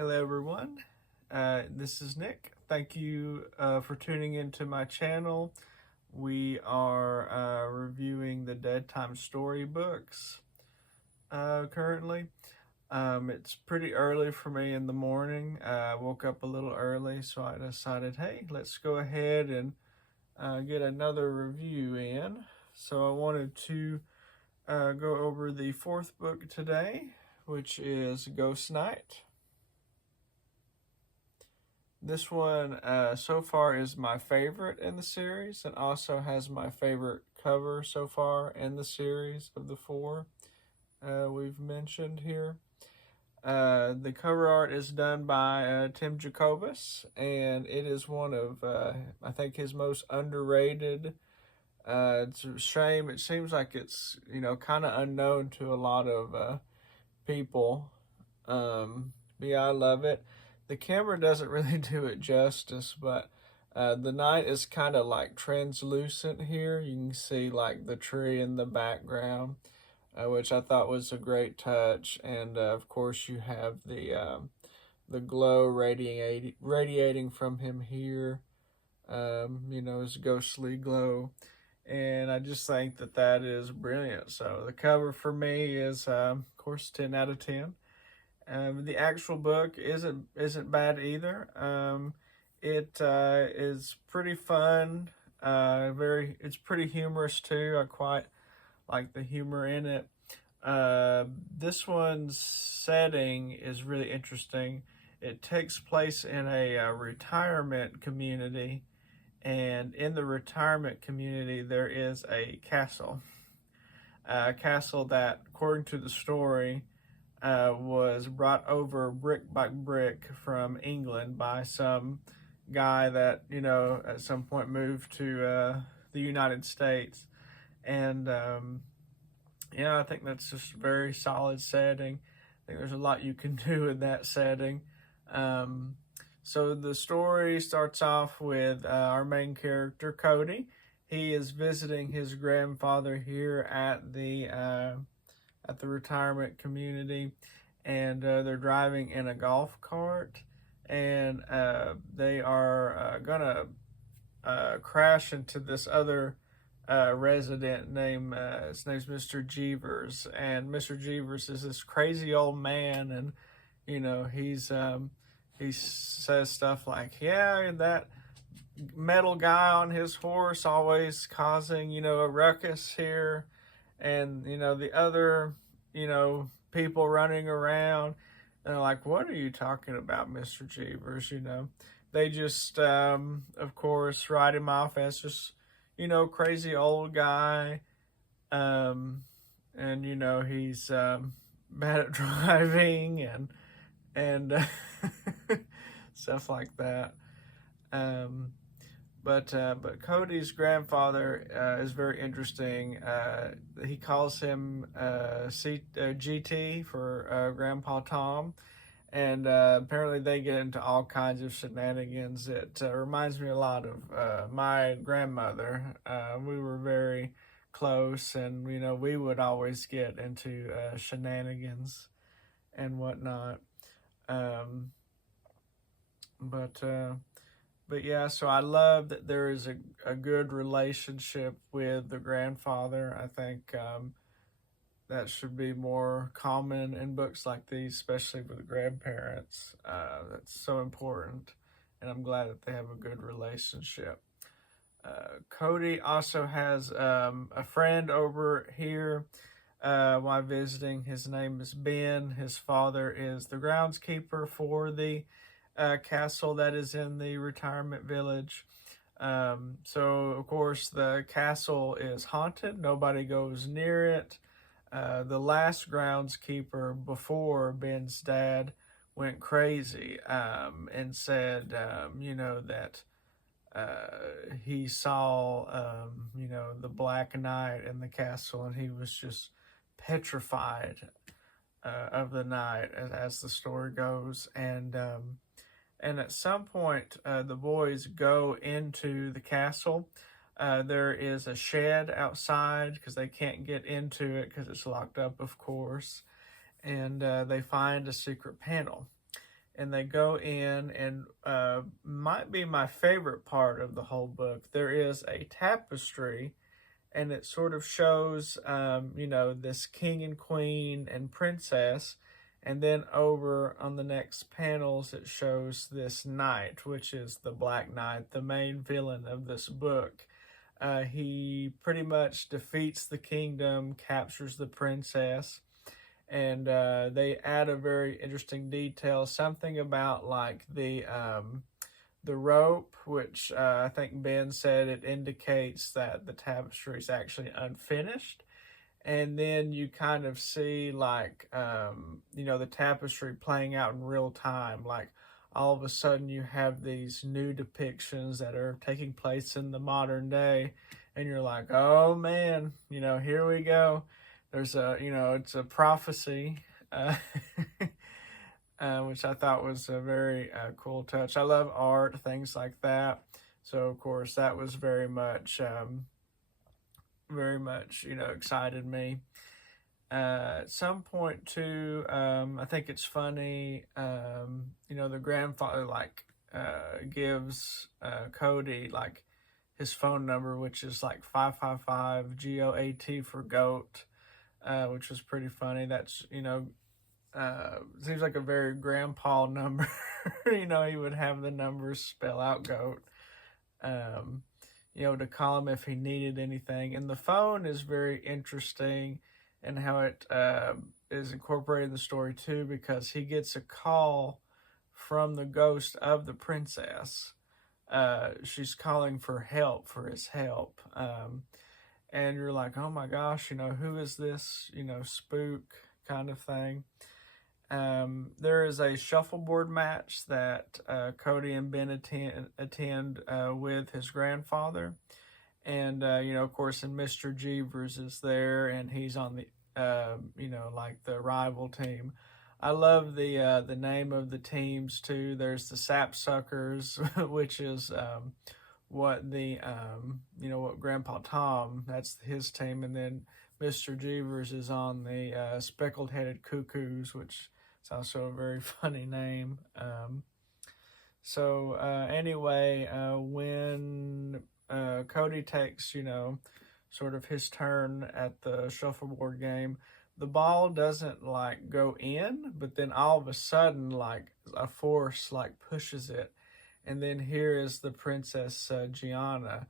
Hello everyone, this is Nick. Thank you for tuning into my channel. We are reviewing the Deadtime storybooks currently. It's pretty early for me in the morning. I woke up a little early, so I decided, hey, let's go ahead and get another review in. So I wanted to go over the fourth book today, which is Ghost Night. This one so far is my favorite in the series, and also has my favorite cover so far in the series of the four we've mentioned here. The cover art is done by Tim Jacobus, and it is one of, I think, his most underrated. It's a shame. It seems like it's, kind of unknown to a lot of people. But yeah, I love it. The camera doesn't really do it justice, but the night is kind of like translucent here. You can see like the tree in the background, which I thought was a great touch. And of course, you have the glow radiating from him here. His ghostly glow. And I just think that is brilliant. So the cover for me is, of course, 10 out of 10. The actual book isn't bad either. It is pretty fun. It's pretty humorous too. I quite like the humor in it. This one's setting is really interesting. It takes place in a retirement community, and in the retirement community there is a castle. A castle that, according to the story, was brought over brick by brick from England by some guy that, at some point moved to the United States. And, I think that's just a very solid setting. I think there's a lot you can do in that setting. So the story starts off with our main character, Cody. He is visiting his grandfather here at the retirement community, and they're driving in a golf cart, and they are gonna crash into this other resident named his name's Mr. Jeevers. And Mr. Jeevers is this crazy old man, and he says stuff like, yeah, that metal guy on his horse always causing a ruckus here, and the other people running around, and they're like, what are you talking about, Mr. Jeevers? They just of course write him off as just crazy old guy, and he's bad at driving and stuff like that. But Cody's grandfather is very interesting. He calls him GT for Grandpa Tom. And apparently they get into all kinds of shenanigans. It reminds me a lot of my grandmother. We were very close, and we would always get into shenanigans and whatnot. But yeah, so I love that there is a good relationship with the grandfather. I think that should be more common in books like these, especially with grandparents. That's so important, and I'm glad that they have a good relationship. Cody also has a friend over here while visiting. His name is Ben. His father is the groundskeeper for the castle that is in the retirement village. So of course the castle is haunted. Nobody goes near it. The last groundskeeper before Ben's dad went crazy and said, that he saw, the Black Knight in the castle, and he was just petrified of the night, as the story goes. And at some point, the boys go into the castle. There is a shed outside because they can't get into it because it's locked up, of course. And they find a secret panel. and they go in, and might be my favorite part of the whole book. There is a tapestry, and it sort of shows, this king and queen and princess. And then over on the next panels, it shows this knight, which is the Black Knight, the main villain of this book. He pretty much defeats the kingdom, captures the princess, and they add a very interesting detail, something about like the rope, which I think Ben said it indicates that the tapestry is actually unfinished. And then you kind of see like, the tapestry playing out in real time. Like all of a sudden you have these new depictions that are taking place in the modern day. And you're like, oh man, here we go. There's it's a prophecy. Which I thought was a very cool touch. I love art, things like that. So of course that was very much, excited me. At some point too, I think it's funny, the grandfather gives Cody like his phone number, which is like 555 GOAT for goat, which was pretty funny. That's, seems like a very grandpa number. He would have the numbers spell out goat, to call him if he needed anything. And the phone is very interesting and how it is incorporated in the story too, because he gets a call from the ghost of the princess. She's calling for help, for his help. And you're like, oh my gosh, who is this, spook kind of thing. There is a shuffleboard match that Cody and Ben attend with his grandfather. And, of course, and Mr. Jeevers is there, and he's on the, the rival team. I love the name of the teams, too. There's the Sapsuckers, which is what what Grandpa Tom, that's his team. And then Mr. Jeevers is on the Speckled-Headed Cuckoos, which is also a very funny name. Anyway, when Cody takes, sort of his turn at the shuffleboard game, the ball doesn't go in, but then all of a sudden a force pushes it. And then here is the Princess Gianna,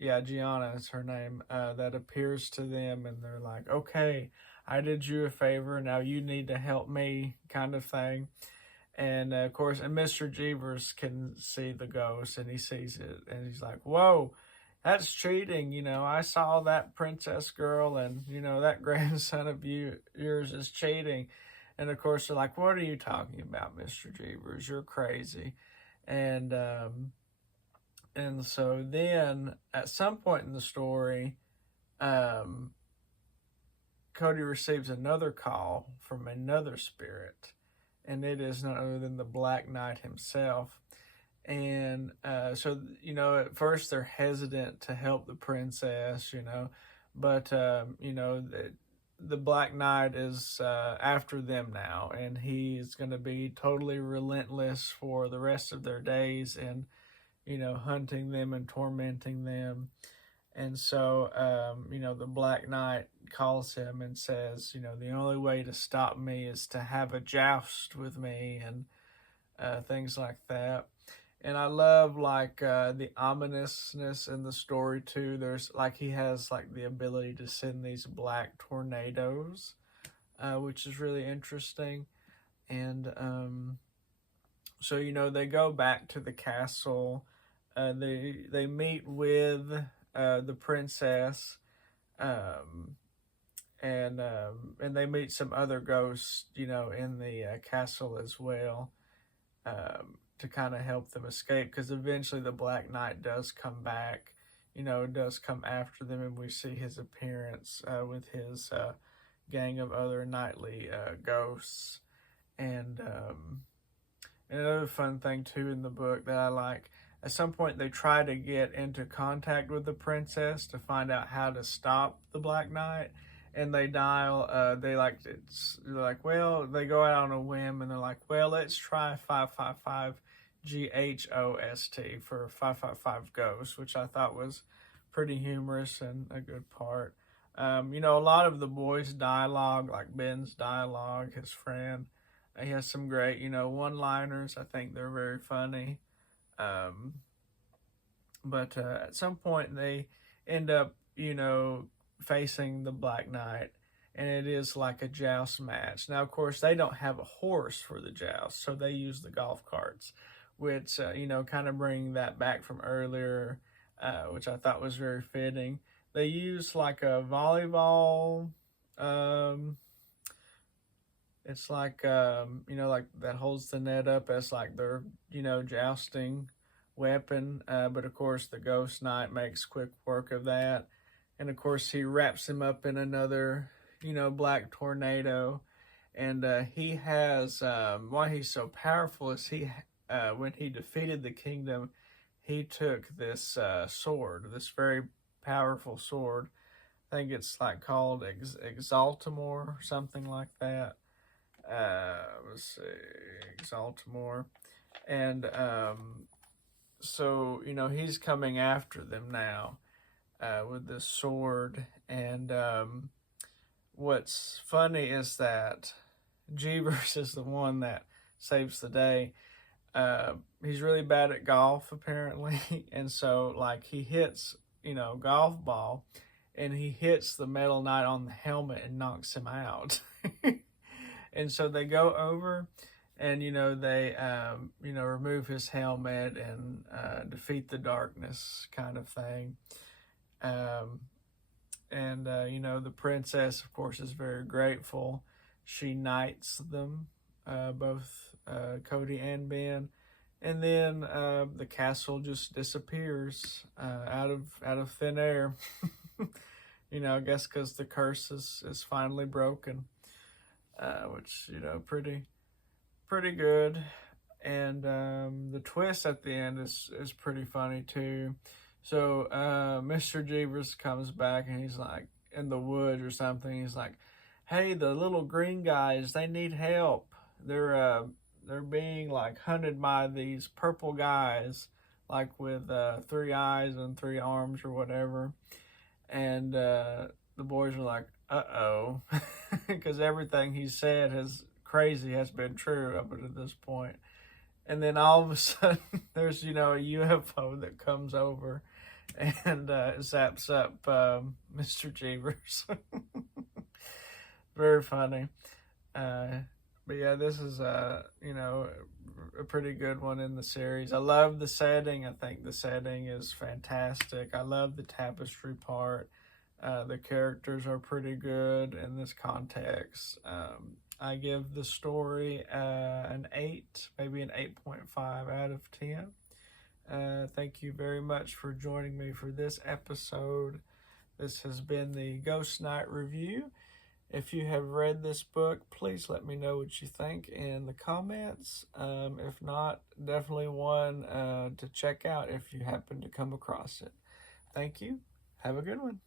Gianna is her name, that appears to them, and they're like, okay, I did you a favor, now you need to help me, kind of thing. And of course, and Mr. Jeevers can see the ghost, and he sees it, and he's like, whoa, that's cheating. I saw that princess girl, and, that grandson of yours is cheating. And of course, they're like, what are you talking about, Mr. Jeevers? You're crazy. And so then at some point in the story, Cody receives another call from another spirit, and it is none other than the Black Knight himself. And so, at first they're hesitant to help the princess, but, the Black Knight is after them now, and he's going to be totally relentless for the rest of their days and, hunting them and tormenting them. And so, the Black Knight calls him and says, the only way to stop me is to have a joust with me, and things like that. And I love the ominousness in the story too. There's he has the ability to send these black tornadoes, which is really interesting. And so they go back to the castle. They meet with the princess, and they meet some other ghosts, in the castle as well. To kind of help them escape, because eventually the Black Knight does come back, does come after them, and we see his appearance with his gang of other nightly ghosts. And another fun thing too in the book that I like, at some point they try to get into contact with the princess to find out how to stop the Black Knight, and they dial. They're like, well, they go out on a whim, and they're like, well, let's try 555 GHOST for 555 Ghost, which I thought was pretty humorous and a good part. A lot of the boys' dialogue, like Ben's dialogue, his friend, he has some great, one-liners. I think they're very funny. But at some point they end up, facing the Black Knight, and it is like a joust match. Now, of course, they don't have a horse for the joust, so they use the golf carts, which, kind of bring that back from earlier, which I thought was very fitting. They use like a volleyball, it's like, like that holds the net up as like their, jousting weapon. But of course, the Ghost Knight makes quick work of that. And of course, he wraps him up in another, black tornado. And he has, why he's so powerful is when he defeated the kingdom, he took this sword, this very powerful sword. I think it's like called Exaltamore or something like that. Let's see, Exaltamore. And so, he's coming after them now with this sword. And what's funny is that Jeevers is the one that saves the day. He's really bad at golf, apparently. And so, like, he hits, golf ball, and he hits the Metal Knight on the helmet and knocks him out. And so they go over and, they, remove his helmet and defeat the darkness kind of thing. The princess, of course, is very grateful. She knights them, both Cody and Ben. And then the castle just disappears out of thin air. I guess because the curse is finally broken. Which, pretty good. And the twist at the end is pretty funny too. So Mr. Jeevers comes back and he's like in the woods or something. He's like, hey, the little green guys, they need help. They're being like hunted by these purple guys, like with 3 eyes and 3 arms or whatever. And the boys are like, uh-oh, because everything he said has been true up until this point. And then all of a sudden, there's, a UFO that comes over and zaps up Mr. Jeevers. Very funny. But yeah, this is, a pretty good one in the series. I love the setting. I think the setting is fantastic. I love the tapestry part. The characters are pretty good in this context. I give the story an 8, maybe an 8.5 out of 10. Thank you very much for joining me for this episode. This has been the Ghost Knight review. If you have read this book, please let me know what you think in the comments. If not, definitely one to check out if you happen to come across it. Thank you. Have a good one.